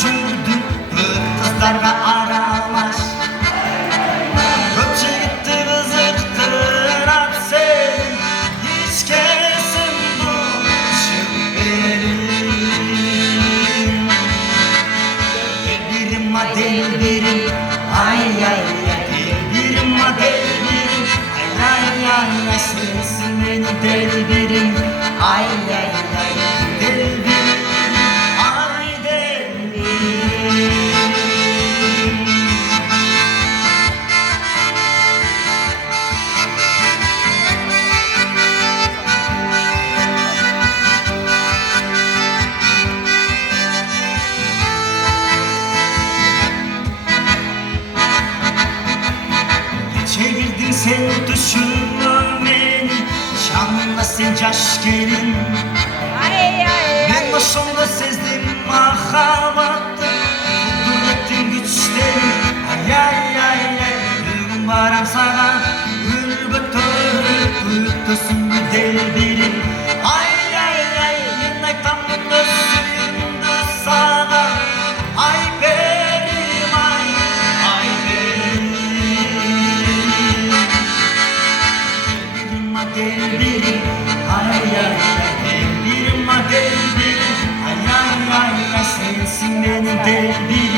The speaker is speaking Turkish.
жүрдüm kızlarga aralaş. Көп жігітті қызықтырап сен ешкесін болшы берім. Бір модель берім, ай-ай-ай, bir model birim, ay-ay-ay, sensin beni del birim, ay-ay-ay, del birim, ay del birim. Çevirdin sen düşünme beni, şanla sen yaş gelin. Ben başımda sezdim mahabatı, kudretin güçleri. Ay-ay-ay-ay, bugün varam sana, ülbet örüp ütüsün del birim. Ay-ay-ay, ben aytam özümdü sana, ay benim, ay benim. Del birim, ay-ay-ay, del birim, del birim, ay-ay-ay, sensin beni del birim.